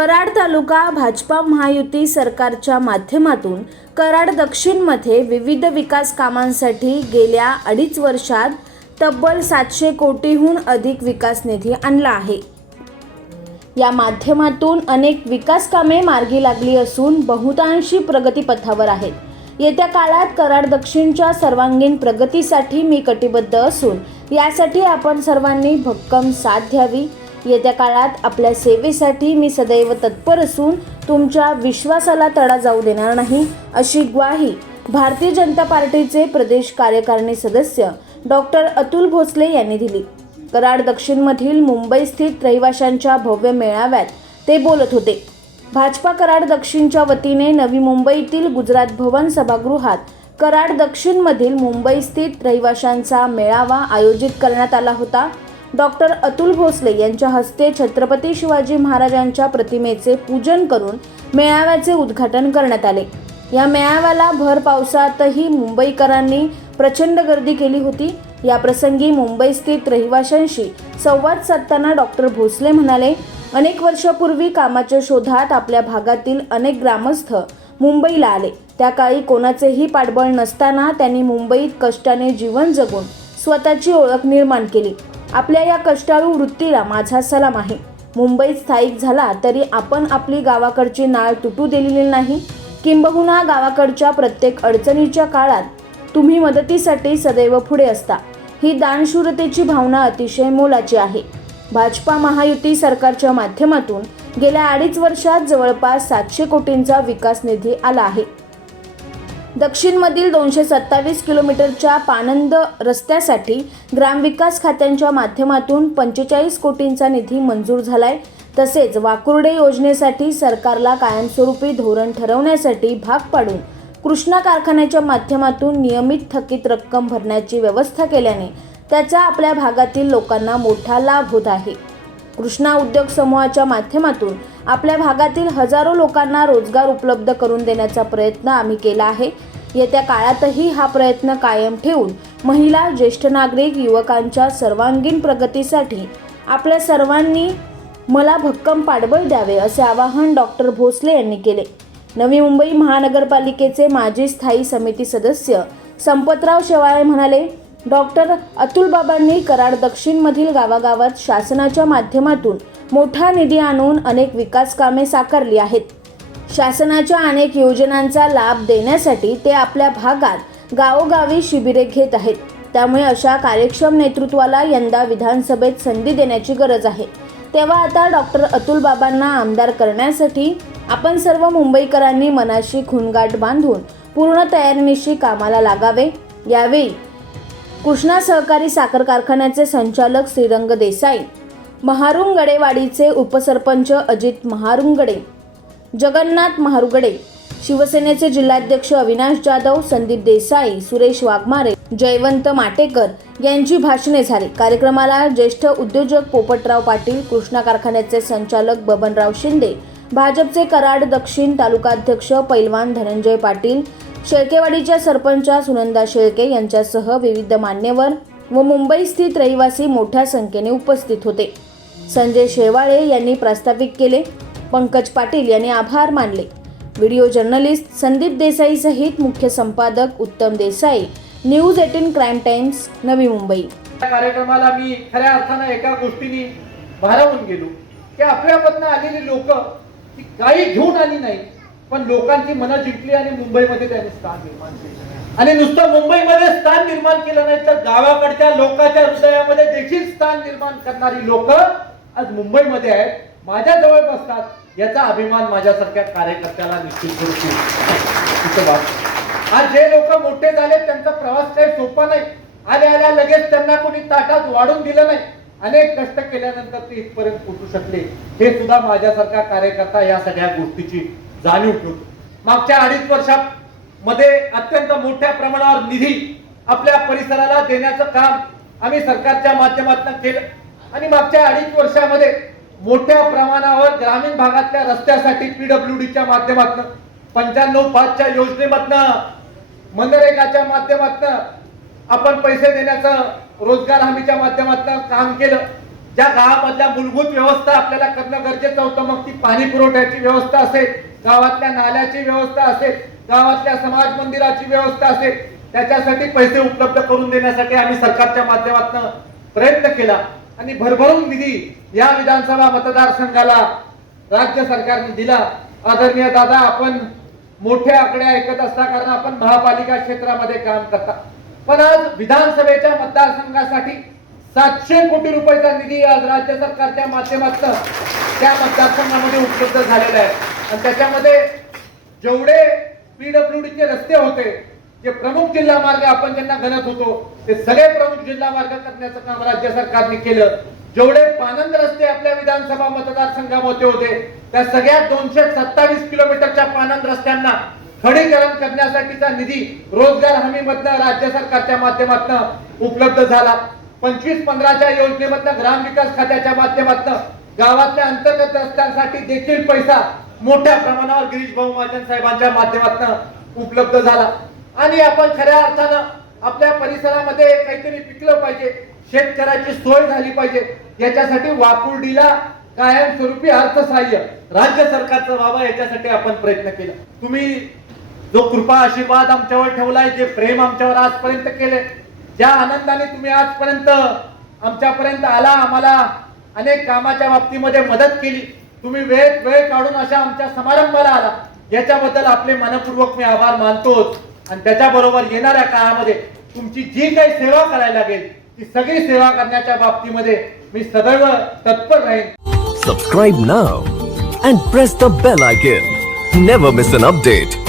कराड तालुका भाजपा महायुती सरकारच्या माध्यमातून कराड दक्षिणमध्ये विविध विकास कामांसाठी गेल्या अडीच वर्षात तब्बल सातशे कोटीहून अधिक विकास निधी आणला आहे. या माध्यमातून अनेक विकास कामे मार्गी लागली असून बहुतांशी प्रगतीपथावर आहेत. येत्या काळात कराड दक्षिणच्या सर्वांगीण प्रगतीसाठी मी कटिबद्ध असून यासाठी आपण सर्वांनी भक्कम साथ द्यावी. येत्या काळात आपल्या सेवेसाठी मी सदैव तत्पर असून तुमच्या विश्वासाला तडा जाऊ देणार नाही अशी ग्वाही भारतीय जनता पार्टीचे प्रदेश कार्यकारिणी सदस्य डॉक्टर अतुल भोसले यांनी दिली. कराड दक्षिणमधील मुंबई स्थित रहिवाशांच्या भव्य मेळाव्यात ते बोलत होते. भाजपा कराड दक्षिणच्या वतीने नवी मुंबईतील गुजरात भवन सभागृहात कराड दक्षिणमधील मुंबई स्थित रहिवाशांचा मेळावा आयोजित करण्यात आला होता. डॉक्टर अतुल भोसले यांच्या हस्ते छत्रपती शिवाजी महाराजांच्या प्रतिमेचे पूजन करून मेळाव्याचे उद्घाटन करण्यात आले. या मेळाव्याला भर पावसातही मुंबईकरांनी प्रचंड गर्दी केली होती. या प्रसंगी मुंबई स्थित रहिवाशांशी संवाद साधताना डॉक्टर भोसले म्हणाले अनेक वर्षापूर्वी कामाच्या शोधात आपल्या भागातील अनेक ग्रामस्थ मुंबईला आले. त्या काळी कोणाचेही पाठबळ नसताना त्यांनी मुंबईत कष्टाने जीवन जगून स्वतःची ओळख निर्माण केली. आपल्या या कष्टाळू वृत्तीला माझा सलाम आहे. मुंबईत स्थायिक झाला तरी आपण आपली गावाकडची नाळ तुटू दिलेली नाही. किंबहुना गावाकडच्या प्रत्येक अडचणीच्या काळात तुम्ही मदतीसाठी सदैव पुढे असता. ही दानशूरतेची भावना अतिशय मोलाची आहे. भाजपा महायुती सरकारच्या माध्यमातून गेल्या अडीच वर्षात जवळपास सातशे कोटींचा विकास निधी आला आहे. दक्षिणमधील दोनशे सत्तावीस किलोमीटरच्या पानंद रस्त्यासाठी ग्रामविकास खात्यांच्या माध्यमातून पंचेचाळीस कोटींचा निधी मंजूर झालाय. तसेच वाकुर्डे योजनेसाठी सरकारला कायमस्वरूपी धोरण ठरवण्यासाठी भाग पाडून कृष्णा कारखान्याच्या माध्यमातून नियमित थकीत रक्कम भरण्याची व्यवस्था केल्याने त्याचा आपल्या भागातील लोकांना मोठा लाभ होत आहे. कृष्णा उद्योग समूहाच्या माध्यमातून आपल्या भागातील हजारो लोकांना रोजगार उपलब्ध करून देण्याचा प्रयत्न आम्ही केला आहे. येत्या काळातही हा प्रयत्न कायम ठेवून महिला ज्येष्ठ नागरिक युवकांच्या सर्वांगीण प्रगतीसाठी आपल्या सर्वांनी मला भक्कम पाठबळ द्यावे असे आवाहन डॉक्टर भोसले यांनी केले. नवी मुंबई महानगरपालिकेचे माजी स्थायी समिती सदस्य संपतराव शेवाळे म्हणाले डॉक्टर अतुलबाबांनी कराड दक्षिणमधील गावागावात शासनाच्या माध्यमातून मोठा निधी आणून अनेक विकास कामे साकारली आहेत. शासनाच्या अनेक योजनांचा लाभ देण्यासाठी ते आपल्या भागात गावोगावी शिबिरे घेत आहेत. त्यामुळे अशा कार्यक्षम नेतृत्वाला यंदा विधानसभेत संधी देण्याची गरज आहे. तेव्हा आता डॉक्टर अतुलबाबांना आमदार करण्यासाठी आपण सर्व मुंबईकरांनी मनाशी खुणगाठ बांधून पूर्ण तयारीनिशी कामाला लागावे. यावेळी कृष्णा सहकारी साखर कारखान्याचे संचालक श्रीरंग देसाई महारुंगडेवाडीचे उपसरपंच अजित महारुंगडे जगन्नाथ महारुगडे शिवसेनेचे जिल्हाध्यक्ष अविनाश जाधव संदीप देसाई सुरेश वाघमारे जयवंत माटेकर यांची भाषणे झाली. कार्यक्रमाला ज्येष्ठ उद्योजक पोपटराव पाटील कृष्णा कारखान्याचे संचालक बबनराव शिंदे भाजपचे कराड दक्षिण तालुकाध्यक्ष पैलवान धनंजय पाटील शेळकेवाडीच्या सरपंचा सुनंदा शेळके यांच्यासह विविध मान्यवर व मुंबई स्थित रहिवासी मोठ्या संख्येने उपस्थित होते. संजय शेवाळे यांनी प्रास्ताविक केले. पंकज पाटील यांनी आभार मानले. व्हिडिओ जर्नलिस्ट संदीप देसाई सहित मुख्य संपादक Uttam Desai. News eighteen crime times Navi Mumbai. कार्यक्रमाला मी खऱ्या अर्थानं एका गोष्टीने भारावून गेलो. की आपल्यामधनं आलेली लोक काही घेऊन आली नाही पण लोकांची मनं जिंकली आणि मुंबईमध्ये त्यांनी स्थान निर्माण केलं. आणि नुसतं मुंबईमध्ये स्थान निर्माण केलं नाही तर गावाकडच्या लोकांच्या हृदयामध्ये देखील स्थान निर्माण करणारी लोक आज मुंबईमध्ये आहेत. माझ्या जवळ बसतात. याचा अभिमान माझ्यासारख्या कार्यकर्त्याला निश्चित करू आज जे लोक मोठे झाले त्यांचा प्रवास काही सोपा नाही. आल्या आल्या लगेच त्यांना कोणी ताटात वाढून दिलं नाही. अनेक कष्ट केल्यानंतर ते इथपर्यंत पोचू शकले. हे सुद्धा माझ्यासारखा कार्यकर्ता या सगळ्या गोष्टीची जाणीव ठेवतो मागच्या अडीच वर्षामध्ये अत्यंत मोठ्या प्रमाणावर निधी आपल्या परिसराला देण्याचं काम आम्ही सरकारच्या माध्यमातून केलं. आणि मागच्या अडीच वर्षामध्ये मोठ्या प्रमाणावर ग्रामीण भागातल्या रस्त्यासाठी पीडब्ल्यूडीच्या माध्यमातून पंच्याण्णव पाचच्या योजनेमधनं मनरेगाच्या माध्यमातून आपण पैसे देण्याचं रोजगार हमीच्या माध्यमातून काम केलं. ज्या गावामधल्या मूलभूत व्यवस्था आपल्याला करणं गरजेचं होतं मग ती पाणी पुरवठ्याची व्यवस्था असेल गावातल्या नाल्याची व्यवस्था असेल गावातल्या समाज मंदिराची व्यवस्था असेल त्याच्यासाठी पैसे उपलब्ध करून देण्यासाठी आम्ही सरकारच्या माध्यमातून प्रयत्न केला. आणि भरभरून निधी या विधानसभा मतदारसंघाला राज्य सरकारने दिला. आदरणीय दादा आपण मोठे आकडे ऐकत असता कारण आपण महापालिका क्षेत्रामध्ये काम करता. पण आज विधानसभेच्या मतदारसंघासाठी सातशे कोटी रुपयाचा निधी आज राज्य सरकारच्या माध्यमातून त्या मतदारसंघामध्ये उपलब्ध झालेला आहे. आणि त्याच्यामध्ये जेवढे पीडब्ल्यूडीचे रस्ते होते जे प्रमुख जिल्हा मार्ग आपण ज्यांना गणत होतो ते सगळे प्रमुख जिल्हा मार्ग करण्याचं काम राज्य सरकारने केलं. जेवढे पानंद रस्ते आपल्या विधानसभा मतदारसंघामध्ये होते त्या सगळ्या दोनशे सत्तावीस किलोमीटरच्या पानंद रस्त्यांना खडीकरण करण्यासाठीचा निधी रोजगार हमीमधनं राज्य सरकारच्या माध्यमातून उपलब्ध झाला. पंचवीस पंधराच्या योजनेमधनं ग्रामविकास खात्याच्या माध्यमातून गावातल्या अंतर्गत रस्त्यांसाठी देखील पैसा मोठ्या प्रमाणावर गिरीश भाऊ महाजन साहेबांच्या माध्यमातून उपलब्ध झाला. आणि आपण खऱ्या अर्थानं आपल्या परिसरामध्ये काहीतरी पिकलं पाहिजे शेतकऱ्याची सोय झाली पाहिजे याच्यासाठी वाकुर्डीला कायमस्वरूपी अर्थसहाय्य राज्य सरकारचं व्हावं याच्यासाठी आपण प्रयत्न केला. तुम्ही जो कृपा आशीर्वाद आमच्यावर ठेवलाय जे प्रेम आमच्यावर आजपर्यंत केले ज्या आनंदाने तुम्ही आजपर्यंत आमच्यापर्यंत आला आम्हाला अनेक कामाच्या बाबतीमध्ये मदत केली तुम्ही वेळ वेळ काढून अशा आमच्या समारंभाला आला. याच्याबद्दल आपले मनपूर्वक मी आभार मानतोच. आणि त्याच्याबरोबर येणाऱ्या काळामध्ये तुमची जी काही सेवा करायला लागेल ती सगळी सेवा करण्याच्या बाबतीमध्ये मी सदैव तत्पर राहीन. Subscribe now and press the bell icon never miss an update